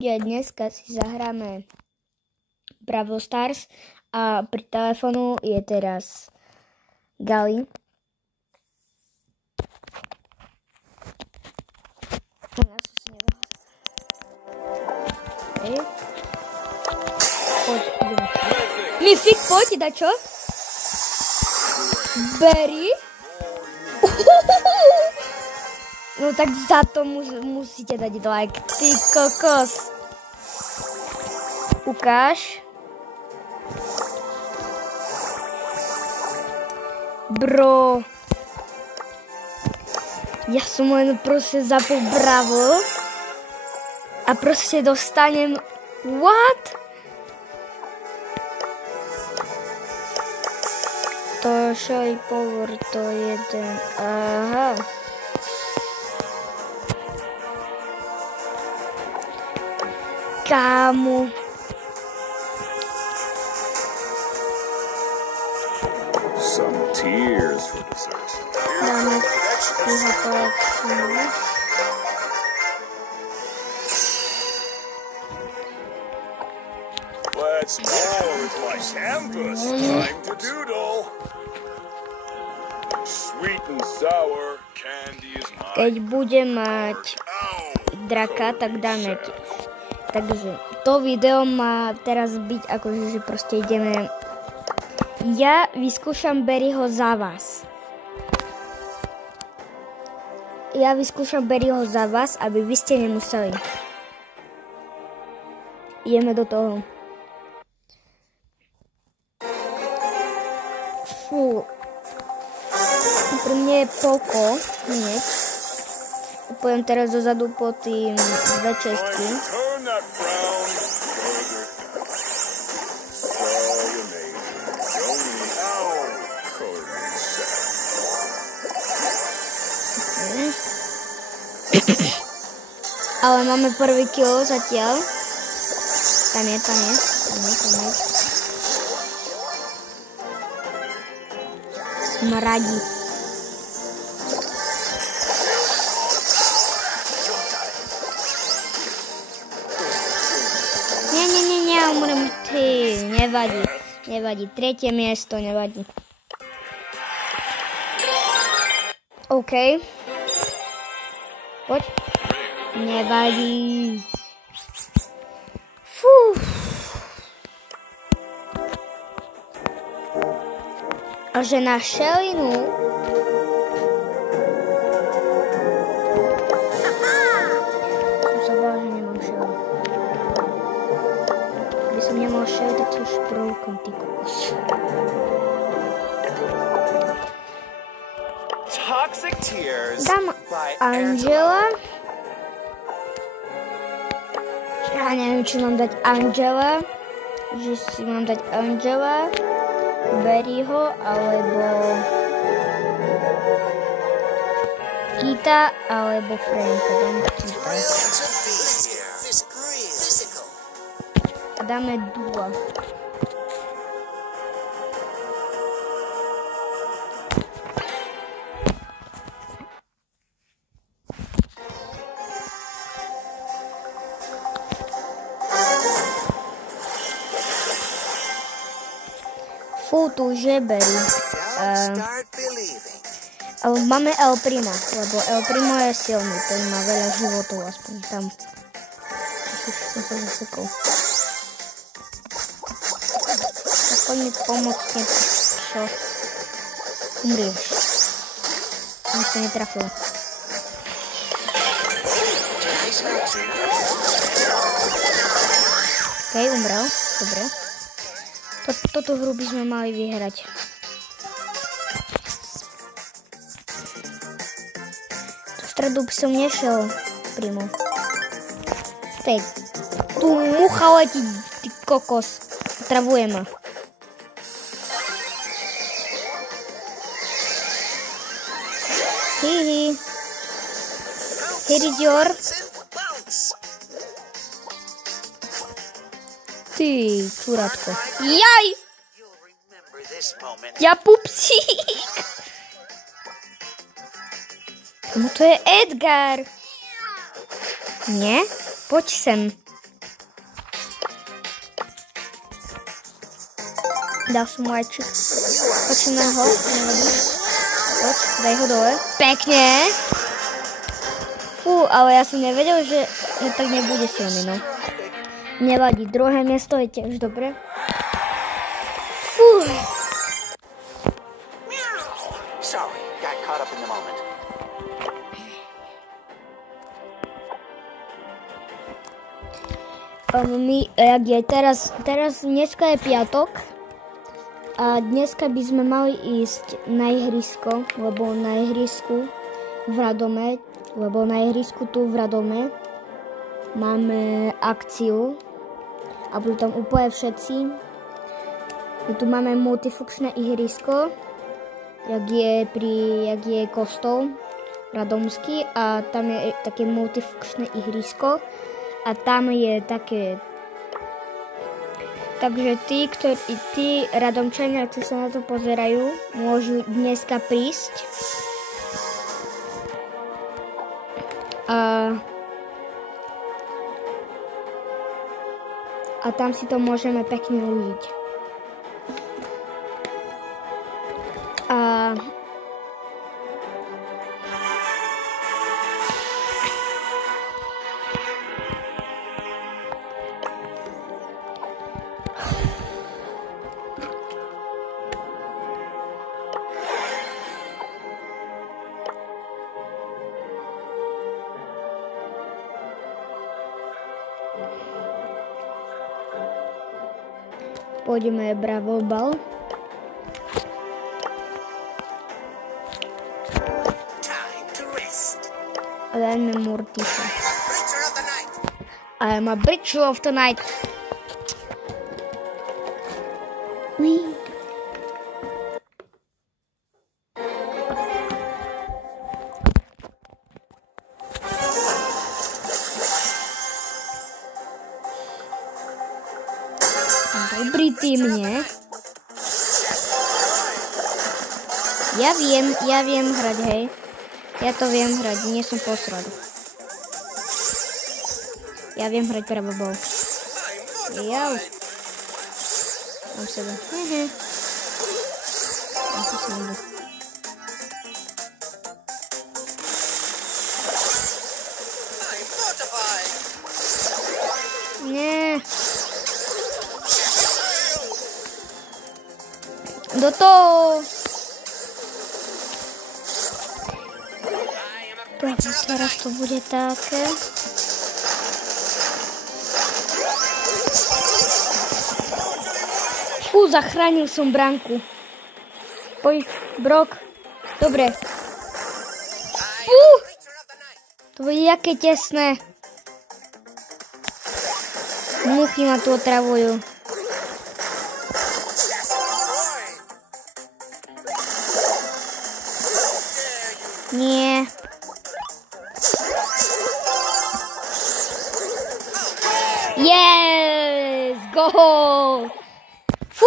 Dneska si zahráme Brawl Stars a pri telefónu je teraz Gali. Poď, ideme. Mythic, poď, dať čo? Barry? No tak za to musíte dať like. Ty kokos. Ukáž. Bro. Ja som len proste zapol Bravo. A proste dostanem... What? To Shelly Power, to jeden... Aha. Kámo. Some tears for dessert. Dáme si ho polepšíme. Let's more with my campus. Time to doodle. Sweet and sour candy is mine. Keď bude mať draka, tak dáme tiež. Takže to video má teraz byť akože, že proste ideme... Ja vyskúšam Barryho za vás. Ja vyskúšam Barryho za vás, aby vy ste nemuseli. Ideme do toho. Fú. Pri mne je Poco. Hneď. Pôjdem teraz dozadu po tým dve čestky. Ale máme prvý kill zatiaľ. Tam je. Smradí. Nie, umrem. Ty, nevadí. Tretie miesto, nevadí. OK. Poď. Nevadí. Fú. A že na Shellynu... Som sa bála, že nemám Shelly. Kdyby som nemal Shelly, tak sa už prolúkam, ty kokos. Dám Angela. Ja neviem, či mám dať Angela. Že si mám dať Angela, Barryho, alebo Kita, alebo Franka. Dám Kita. A dáme Dua. Fútu, že Barry. Ale máme El Primo, lebo El Primo je silný, ten má veľa životov, aspoň tam. Už som sa zasekol. Aspoň mi pomôcť, čo? Umrieš. On sa netrafil. OK, umrel, dobre. Toto hru by sme mali vyhrať. V stredu by som nešiel, Primo. Tej, tu mucha letí, ty kokos. Travuje ma. Hihi. Here is your... Ty, čurátko. Jaj! Ja pupsík! No to je Edgar. Nie? Poď sem. Dal som mu ajčík. Počím na ho, nevadí. Poď, daj ho dole. Pekne. Fú, ale ja som nevedel, že tak nebude silný, no. Nevadí, druhé miesto je tiež dobre. Fú. Sorry, got caught up in the moment. Jak je teraz dneska je piatok a dneska by sme mali ísť na ihrisko, lebo na ihrisku v Radome, tu v Radome máme akciu a budú tam úplne všetci. My tu máme multifunkčné ihrisko, jak je kostol radomský a tam je také multifunkčné ihrisko. A tam je také... Takže tí Radomčania, ktorí sa na to pozerajú, môžu dneska prísť. A tam si to môžeme pekne užiť. Pôjdeme Bravo bal. A dajme Mortisa. I am a Butcher of the Night. Dobrý tým, nie? Ja viem hrať, hej. Ja to viem hrať, nie som posrad. Ja viem hrať Bravo ball. Jau. Mám sebe. Mám to sebe. Nie. Do toho. Takže teraz to bude také. Fú, zachránil som bránku. Poď, Brok. Dobre. Fú. To bude jaké tesné. Muchy ma tu otravujú. Nie. Yes! Goal! Fú!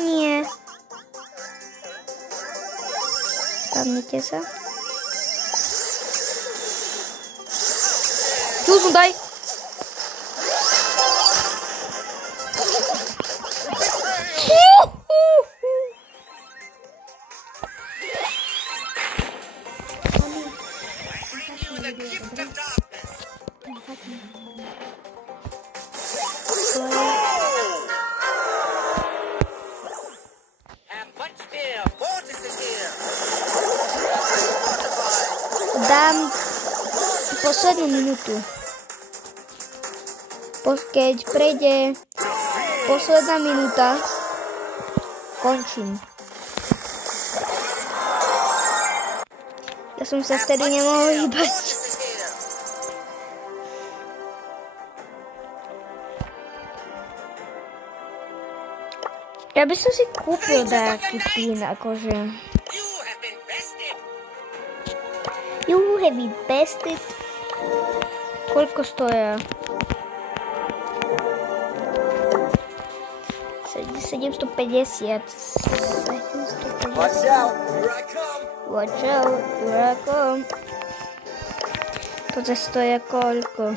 Nie. Spavnite sa. Tu som daj. Dám poslednú minútu. Keď prejde posledná minúta, končím. Ja som sa vtedy nemohol hýbať. Ja by som si kúpil taký pin, akože... You have been bested. Koľko stoja? 750. Watch out, here I come. Watch out, here I come. To stoja koľko?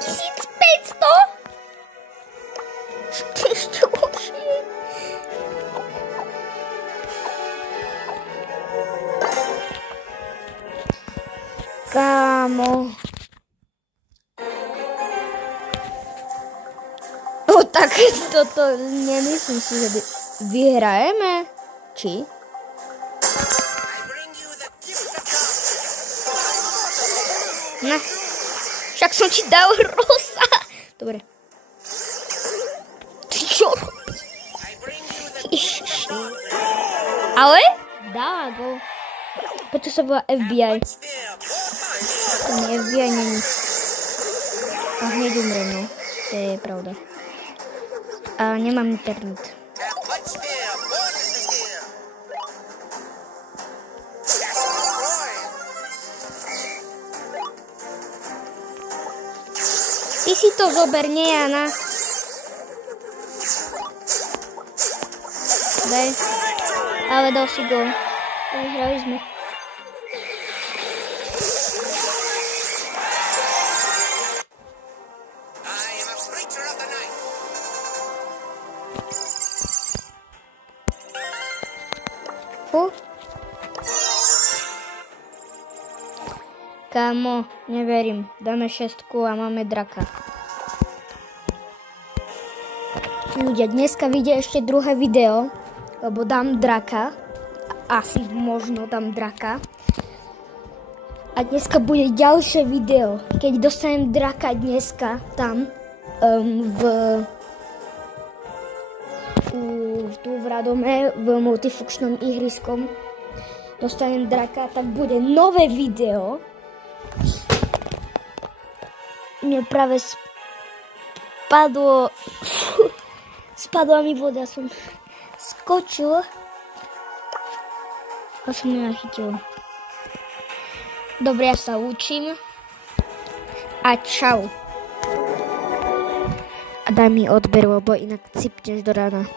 1500? Ešte horšie. Kámo. No tak toto nemyslím si, že vyhrajeme. Či? No. Však som ti dal rosa. Dobre. Ty čo? Ale? Dá go. Prečo sa volá FBI? To nie FBI není. A hneď umrem, no. To je pravda. A nemám internet. Ty si to zober, nie Jana. Daj. Ale dal si gól. Vyhrali sme. Fú. Kámo, neverím. Dáme 6 a máme draka. Ľudia, dneska vyjde ešte druhé video, lebo dám draka. Asi možno dám draka. A dneska bude ďalšie video. Keď dostanem draka dneska tam tu v Radome, v multifunkčnom ihriskom dostanem draka, tak bude nové video. Mne práve spadla mi voda, som skočil a som ju nachytil. Dobre, ja sa učím a čau. A daj mi odber, lebo inak cipneš do rána.